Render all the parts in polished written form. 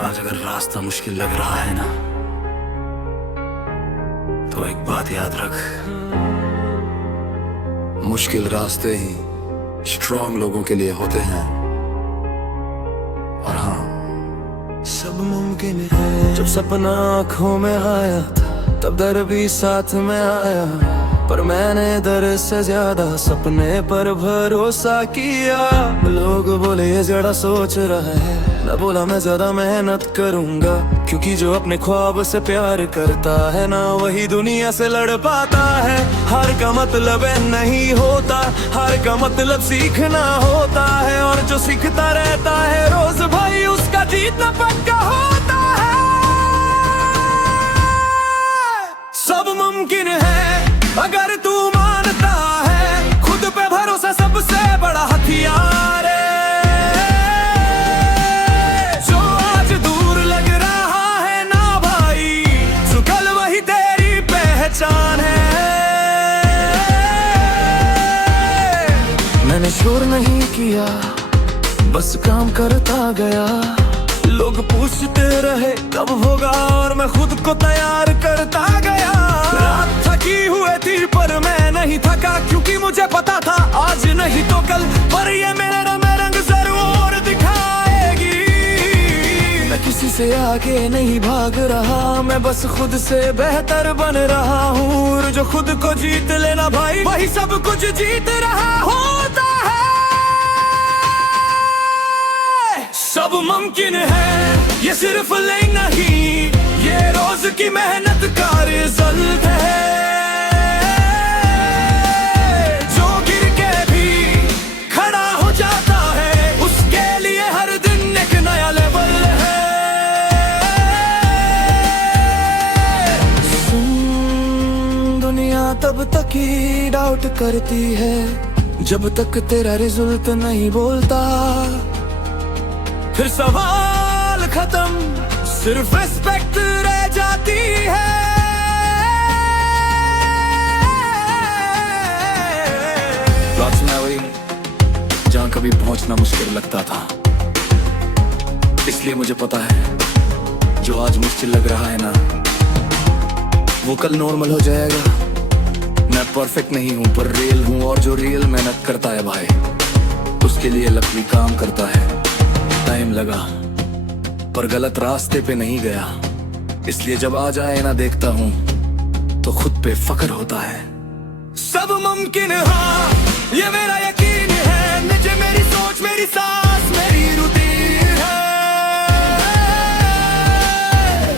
आज अगर रास्ता मुश्किल लग रहा है ना, तो एक बात याद रख, मुश्किल रास्ते ही स्ट्रॉन्ग लोगों के लिए होते हैं। और हाँ, सब मुमकिन है। जब सपना आँखों में आया था, तब डर भी साथ में आया, पर मैंने डर से ज्यादा सपने पर भरोसा किया। लोग बोले ये जरा सोच रहा है, मैं बोला मैं ज्यादा मेहनत करूंगा, क्योंकि जो अपने ख्वाब से प्यार करता है ना, वही दुनिया से लड़ पाता है। हार का मतलब नहीं होता, हार का मतलब सीखना होता है, और जो सीखता रहता है रोज भाई, उसका जीतना पक्का होता है। सब मुमकिन है अगर तू मानता है, खुद पे भरोसा सबसे बड़ा हथियार है। जो आज दूर लग रहा है ना भाई, तो कल वही तेरी पहचान है। मैंने शोर नहीं किया, बस काम करता गया। लोग पूछते रहे कब होगा, और मैं खुद को तैयार करता गया। रात थकी हुए थी पर मैं नहीं थका, क्योंकि मुझे पता था आज नहीं तो कल, पर ये मेरा रंग जरूर दिखाएगी। मैं किसी से आगे नहीं भाग रहा, मैं बस खुद से बेहतर बन रहा हूँ। और जो खुद को जीत लेना भाई, वही सब कुछ जीत रहा होता है। सब मुमकिन है, ये सिर्फ लाइन नहीं, ये रोज की मेहनत का रिजल्ट है। जो गिर के भी खड़ा हो जाता है, उसके लिए हर दिन एक नया लेवल है। सुन, दुनिया तब तक ही डाउट करती है, जब तक तेरा रिजल्ट नहीं बोलता। फिर सवाल खत्म, सिर्फ रिस्पेक्ट रह जाती है। रात में वही जहाँ कभी पहुंचना मुश्किल लगता था, इसलिए मुझे पता है जो आज मुश्किल लग रहा है ना, वो कल नॉर्मल हो जाएगा। मैं परफेक्ट नहीं हूँ पर रियल हूँ, और जो रियल मेहनत करता है भाई, उसके लिए लक भी काम करता है। टाइम लगा पर गलत रास्ते पे नहीं गया, इसलिए जब आ जाए ना देखता हूँ तो खुद पे फख्र होता है। सब मुमकिन हाँ, ये मेरा यकीन है, मुझे मेरी सोच, मेरी सांस, मेरी रूटीन है।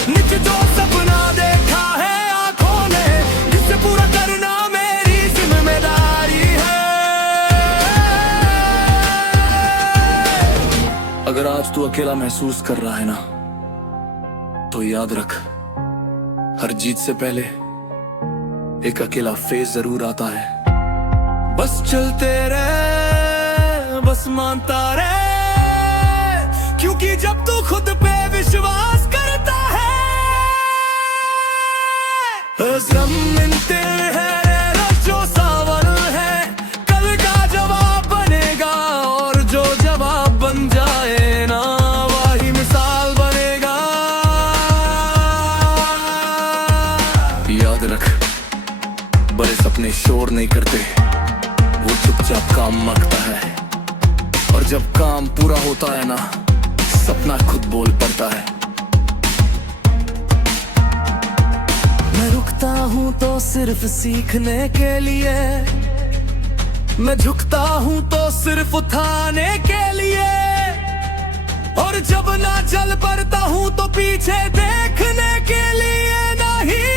नीचे जो सपना देखा है आंखों ने, जिसे पूरा करना मेरी जिम्मेदारी है। अगर आज तू अकेला महसूस कर रहा है ना, तो याद रख, हर जीत से पहले एक अकेला फेज जरूर आता है। बस चलते रहे, बस मानता रहे, क्योंकि जब तू खुद पे विश्वास करता है, गम मिलते हैं जो सवाल है, कल का जवाब बनेगा, और जो जवाब बन जाए ना, वही मिसाल बनेगा। याद रख, बड़े सपने शोर नहीं करते, वो चुपचाप काम मांगता है, और जब काम पूरा होता है ना, सपना खुद बोल पड़ता है। मैं रुकता हूँ तो सिर्फ सीखने के लिए, मैं झुकता हूँ तो सिर्फ उठाने के लिए, और जब ना चल पड़ता हूँ तो पीछे देखने के लिए नहीं।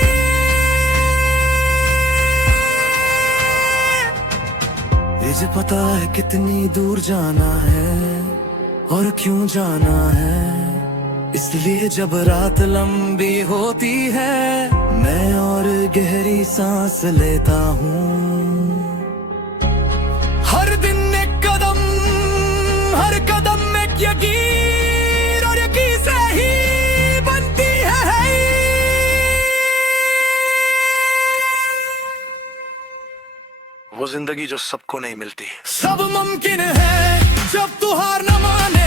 मुझे पता है कितनी दूर जाना है और क्यों जाना है, इसलिए जब रात लंबी होती है, मैं और गहरी सांस लेता हूँ। हर दिन एक कदम, हर कदम एक यकीन, और यकीन से ही बनती है। वो जिंदगी जो सबको नहीं मिलती। सब मुमकिन है जब तू हार न माने,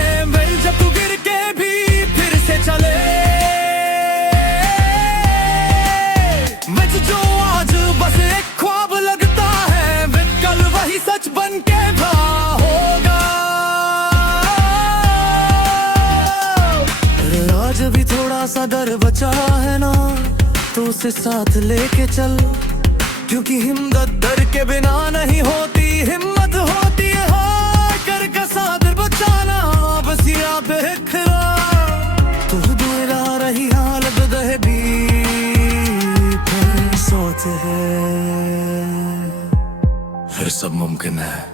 जब तू गिर के भी फिर से चल से साथ लेके चल, क्योंकि हिम्मत डर के बिना नहीं होती, हिम्मत होती है हार कर का सादर बचाना, बस या बेखरा तू दुरा रही हालत दह भी फिर सोते हैं फिर सब मुमकिन है।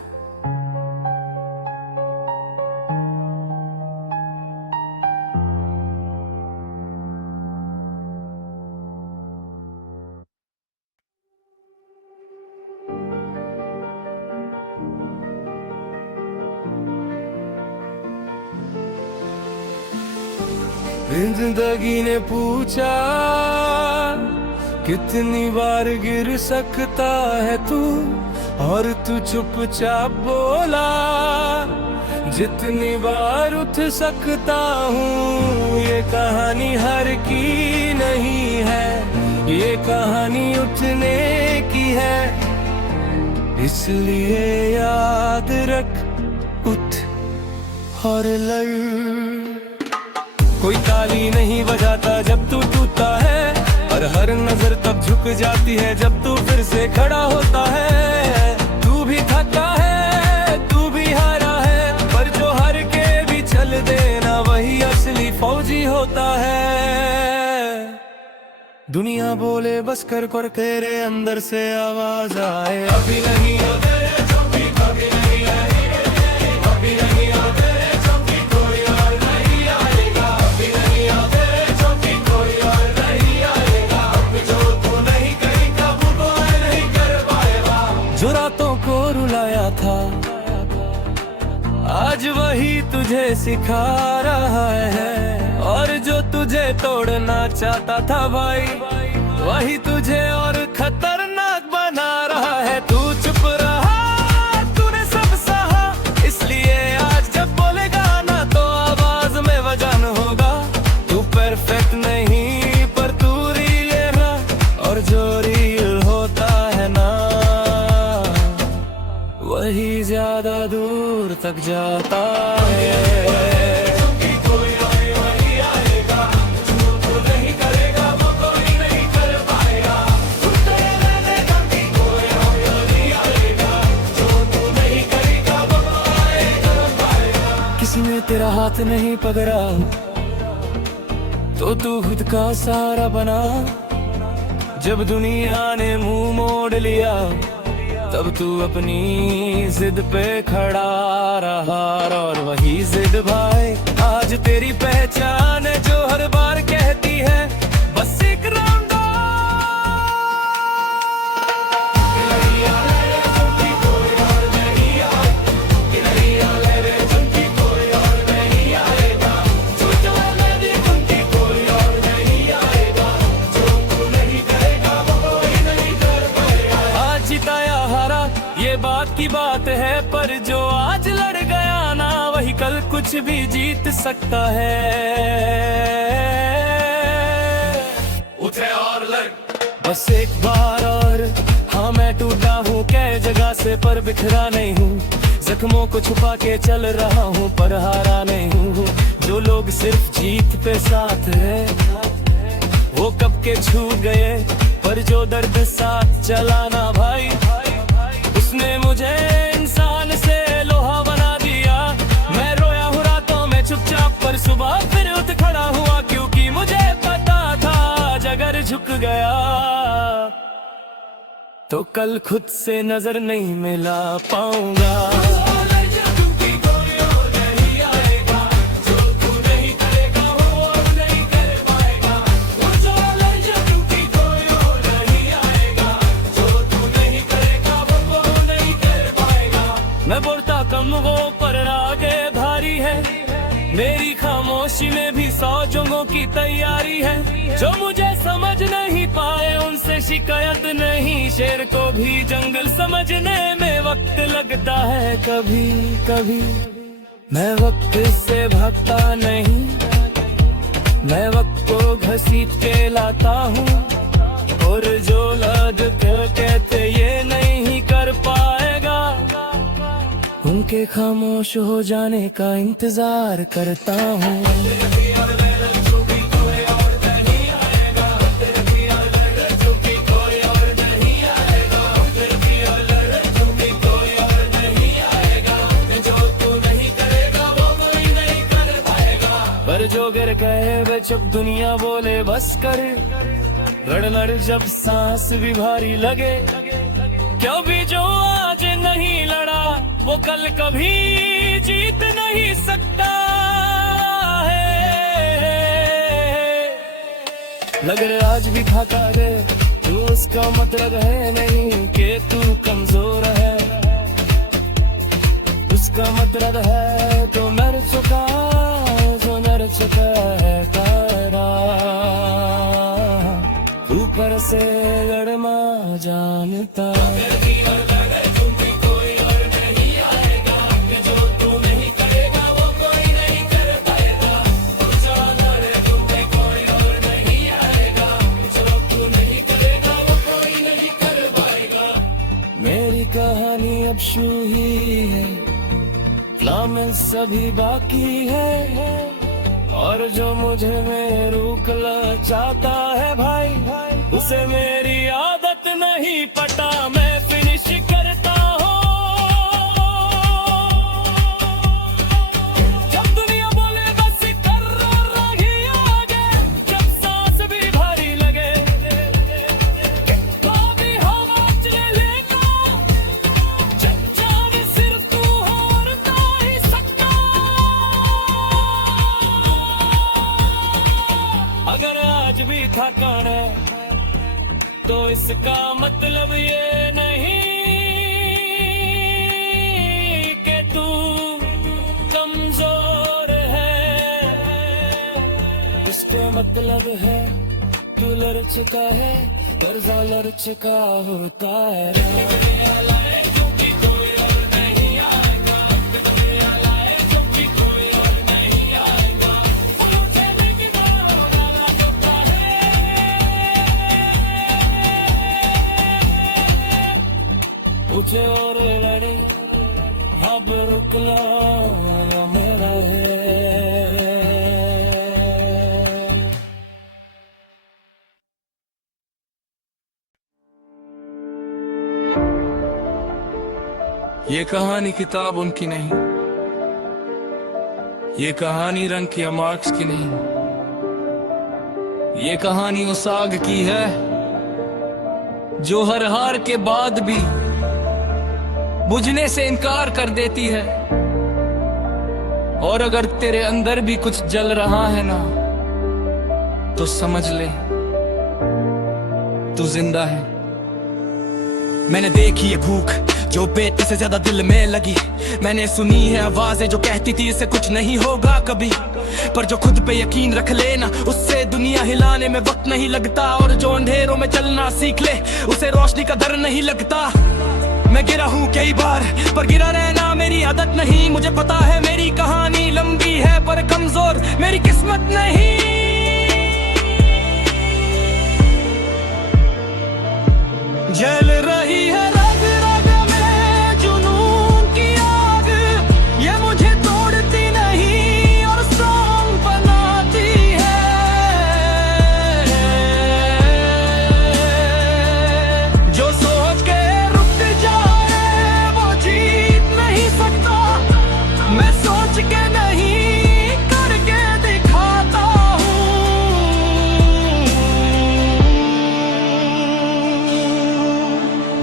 जिंदगी ने पूछा कितनी बार गिर सकता है तू, और तू चुपचाप बोला जितनी बार उठ सकता हूँ। ये कहानी हर की नहीं है, ये कहानी उठने की है, इसलिए याद रख उठ और लड़। कोई ताली नहीं बजाता जब तू टूटता है, और हर नजर तब झुक जाती है जब तू फिर से खड़ा होता है। तू भी थका है, तू भी हारा है, पर जो हार के भी चल देना वही असली फौजी होता है। दुनिया बोले बस कर कर तेरे अंदर से आवाज आए, अभी नहीं होते जो भी कभी नहीं आएंगे, अभी नहीं होते था, आज वही तुझे सिखा रहा है, और जो तुझे तोड़ना चाहता था भाई वही तुझे और खतरनाक बना रहा है। तू चुप रहा, तूने सब सहा, इसलिए आज जब बोलेगा ना तो आवाज में वजन होगा। तू परफेक्ट नहीं पर तू रियल है, और जो रियल होता है ना वही ज्यादा दूर तक जाता है। कोई वही आएगा, जो तू नहीं करेगा वो कोई नहीं कर पाएगा। कोई वही आएगा, जो तू नहीं करेगा वो कोई कर पाएगा। किसी ने तेरा हाथ नहीं पकड़ा तो तू खुद का सहारा बना, जब दुनिया ने मुंह मोड़ लिया तब तू अपनी जिद पे खड़ा रहा, और वही जिद भाई आज तेरी पहचान है, जो हर बार कहती है बस एक राउंड। बात की बात है, पर जो आज लड़ गया ना वही कल कुछ भी जीत सकता है। उठे और लड़ बस एक बार और। हाँ मैं टूटा हूँ कई जगह से पर बिखरा नहीं हूँ, जख्मों को छुपा के चल रहा हूँ पर हारा नहीं हूँ। जो लोग सिर्फ जीत पे साथ है वो कब के छूट गए, पर जो दर्द साथ चलाना भाई उसने मुझे इंसान से लोहा बना दिया। मैं रोया हूँ रातों में चुपचाप, पर सुबह फिर उठ खड़ा हुआ, क्योंकि मुझे पता था आज अगर झुक गया तो कल खुद से नजर नहीं मिला पाऊंगा। मैं बोलता कम वो पर आगे भारी है, मेरी खामोशी में भी 100 जंगों की तैयारी है। जो मुझे समझ नहीं पाए उनसे शिकायत नहीं, शेर को भी जंगल समझने में वक्त लगता है कभी कभी। मैं वक्त से भागता नहीं, मैं वक्त को घसीट के लाता हूँ, और जो लग कर कहते ये नहीं कर पाएगा उनके खामोश हो जाने का इंतजार करता हूँ। और जो गिर गए वे चुप, दुनिया बोले बस कर। लड़ लड़ जब सांस भी भारी लगे, क्यों भी जो आज नहीं लड़ा वो कल कभी जीत नहीं सकता है। लग रहा आज भी थका रे तू, उसका मतलब है नहीं कि तू कमजोर है। उसका मतलब है तो मर चुका, जो मर चुका है तारा। ऊपर से गड़मा जानता कहानी अब शुरू ही है, प्लान सभी बाकी है। और जो मुझे में रोकना चाहता है भाई, उसे मेरी आदत नहीं पता, मैं फिनिश करता हूँ। जब दुनिया बोले बस कर रही आगे, जब सांस भी भारी लगे, तो भी हवा चले लेगा, जब जाने सिर तू हारता ही सकता। अगर आज भी थकान है तो इसका मतलब ये नहीं कि तू कमजोर है। इसका मतलब है तू लड़ चुका है, कर्जा लड़ चुका होता है। पूछे और लड़े अब रुकना मेरा है। ये कहानी किताब उनकी नहीं, ये कहानी रंग या मार्क्स की नहीं, ये कहानी उस आग की है जो हर हार के बाद भी बुझने से इनकार कर देती है। और अगर तेरे अंदर भी कुछ जल रहा है ना, तो समझ ले तू जिंदा है। मैंने देखी ये भूख जो पेट से ज्यादा दिल में लगी, मैंने सुनी है आवाजें जो कहती थी इससे कुछ नहीं होगा कभी। पर जो खुद पे यकीन रख लेना, उससे दुनिया हिलाने में वक्त नहीं लगता। और जो अंधेरों में चलना सीख ले, उसे रोशनी का डर नहीं लगता। मैं गिरा हूँ कई बार, पर गिरा रहना मेरी आदत नहीं। मुझे पता है मेरी कहानी लंबी है, पर कमजोर मेरी किस्मत नहीं। जल रही है रग रग में जुनून की आग, ये मुझे तोड़ती नहीं और स्ट्रॉन्ग बनाती है। जो सोच के रुक जाए वो जीत नहीं सकता, मैं सोच के नहीं करके दिखाता हूँ।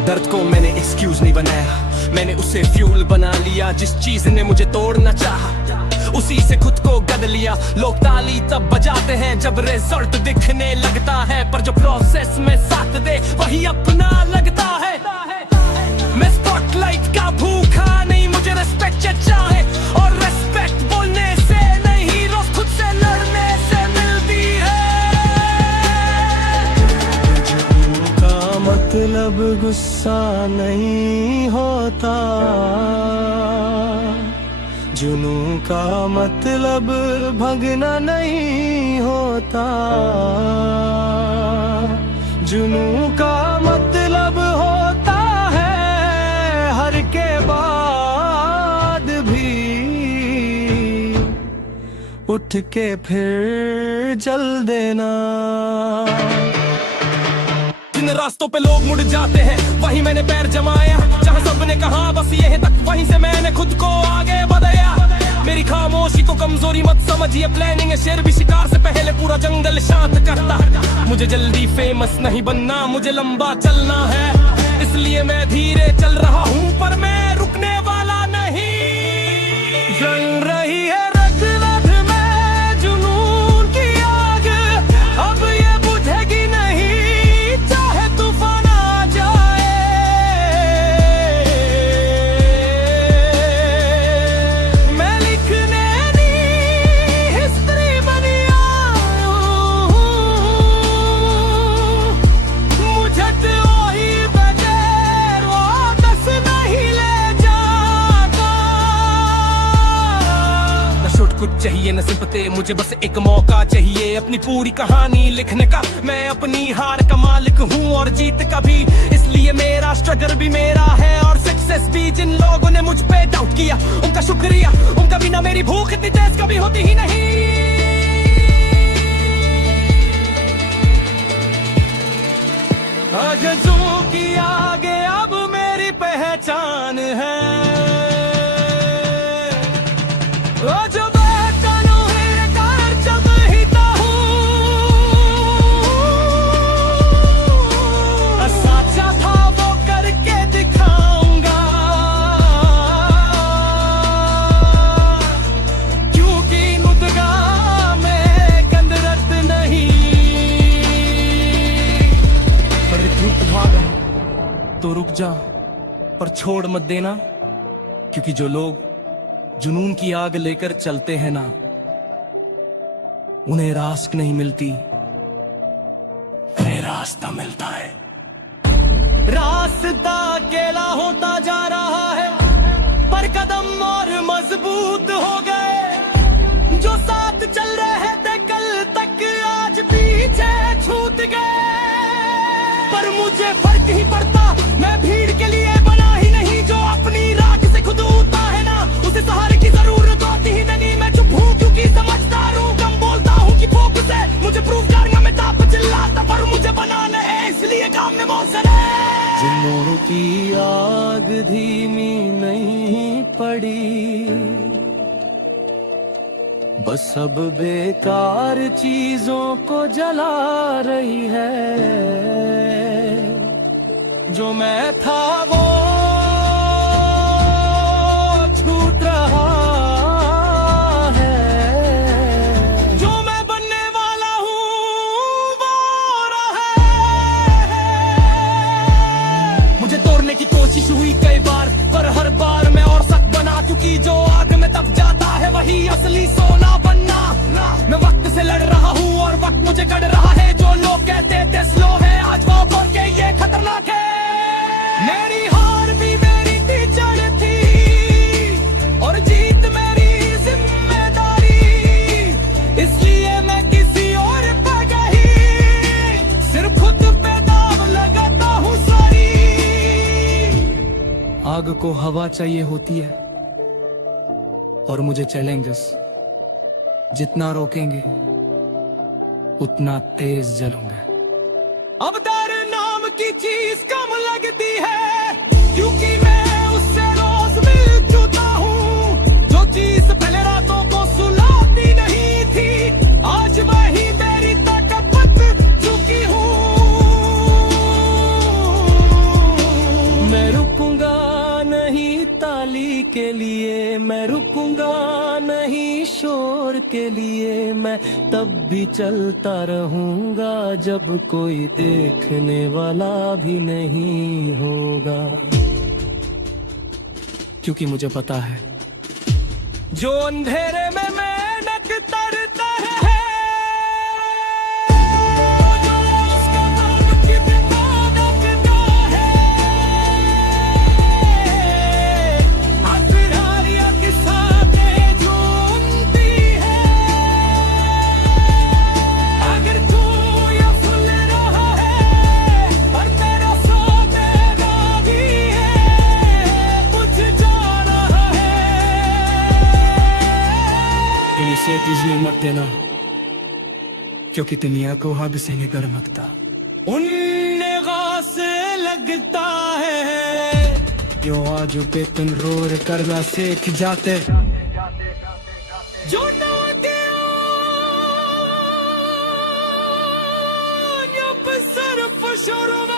दर्द को मैंने एक्सक्यूज नहीं बनाया, मैंने उसे फ्यूल बना लिया। जिस चीज ने मुझे तोड़ना चाहा, उसी से खुद को गद लिया। लोग ताली तब बजाते हैं जब रिजल्ट दिखने लगता है, पर जो प्रोसेस में साथ दे वही अपना लगता है। मैं स्पॉटलाइट का भूखा नहीं, मुझे रिस्पेक्ट चाहे, और रिस्पेक्ट बोलने से नहीं, रोज खुद से लड़ने से मिलती है। का मतलब गुस्सा नहीं होता, जुनू का मतलब भगना नहीं होता। जुनू का मतलब होता है हर के बाद भी उठ के फिर जल देना। जिन रास्तों पे लोग मुड़ जाते हैं वहीं मैंने पैर जमाया, जहां सबने कहा बस ये है तक, वहीं से मैंने खुद को आगे बढ़ाया। मेरी खामोशी को कमजोरी मत समझिए, प्लानिंग है, शेर भी शिकार से पहले पूरा जंगल शांत करता। मुझे जल्दी फेमस नहीं बनना, मुझे लंबा चलना है, इसलिए मैं धीरे चल रहा हूँ, पर मैं रुकने वाला नहीं। जल रही है रग रग में जुनून की आग, अब ये बुझेगी नहीं, चाहे तूफान आ जाए। मैं लिखने दी हिस्ट्री बनी आऊं, मुझे तो वही बगैर वापस नहीं ले जाता। न शूट कुछ चाहिए न सिंपते, मुझे बस एक मौका चाहिए अपनी पूरी कहानी लिखने का। मैं अपनी हार का मालिक हूँ और जीत का भी, इसलिए मेरा स्ट्रगल भी मेरा है और सक्सेस भी। जिन लोगों ने मुझ पे डाउट किया उनका शुक्रिया, उनका बिना मेरी भूख इतनी तेज कभी होती ही नहीं। आगजों की आगे अब मेरी पहचान है, ओ जो बेचैनो है कर जब हिता हूँ, साचा था वो करके दिखाऊंगा, क्योंकि नुतगा में कंदरत नहीं। पर रुक भागा तो रुक जा, पर छोड़ मत देना, क्योंकि जो लोग जुनून की आग लेकर चलते हैं ना, उन्हें रास्क नहीं मिलती, उन्हें रास्ता मिलता है। रास्ता अकेला होता जा रहा है, पर कदम और मजबूत हो गए। जो साथ चल रहे थे कल तक आज पीछे छूट गए, पर मुझे फर्क ही पड़ता, मैं भीड़ के लिए बना ही नहीं। जो अपनी राख से खुद उठता है ना, उसे सहारे की जरूरत होती ही नहीं। मैं चुप हूँ क्योंकि समझदार हूँ, कम बोलता हूँ कि फोकस है, मुझे प्रूव करूंगा मैं ताप चिल्लाता, पर मुझे बनाना है, इसलिए काम में मौसम है। जुनून की आग धीमी नहीं पड़ी, बस अब बेकार चीजों को जला रही है। जो मैं था वो छूट रहा है, जो मैं बनने वाला हूँ वो रहा है। मुझे तोड़ने की कोशिश हुई कई बार, पर हर बार मैं और सख्त बना, क्योंकि जो आग में तब जाता है वही असली सोना बनना। मैं वक्त से लड़ रहा हूँ और वक्त मुझे गढ़ रहा है। जो लोग कहते थे स्लो है, आज वो बोल के ये खतरनाक है। मेरी हार भी मेरी टीचर थी और जीत मेरी जिम्मेदारी, इसलिए मैं किसी और पे गई, सिर्फ खुद पे दाव लगाता हूँ सारी। आग को हवा चाहिए होती है और मुझे चैलेंजेस जितना रोकेंगे उतना तेज जलूंगा। अब तेरे नाम की चीज कम लगती है, क्योंकि मैं उससे रोज मिल चुका हूँ। जो चीज पहले रातों को सुलाती नहीं थी, आज वही मेरी ताकत बन चुकी हूँ। मैं रुकूंगा नहीं ताली के लिए, मैं रुकूंगा नहीं शोर के लिए, मैं तब भी चलता रहूंगा जब कोई देखने वाला भी नहीं होगा। क्योंकि मुझे पता है जो अंधेरे में मेहनत करता है, जो उसका नाम कितना दबता है, आखिरिया के साथ झूमती है। अगर तू ये फूल रहा है, पर तेरा सोतेगा भी है, बुझ जा रहा है। इसे तुझे मत देना, क्योंकि दुनिया को हद से नहीं कर सकता। उन निगाह से लगता है क्यों आज पे तुम रोर करना सीख जाते। जो ना गया या सिर्फ शुरू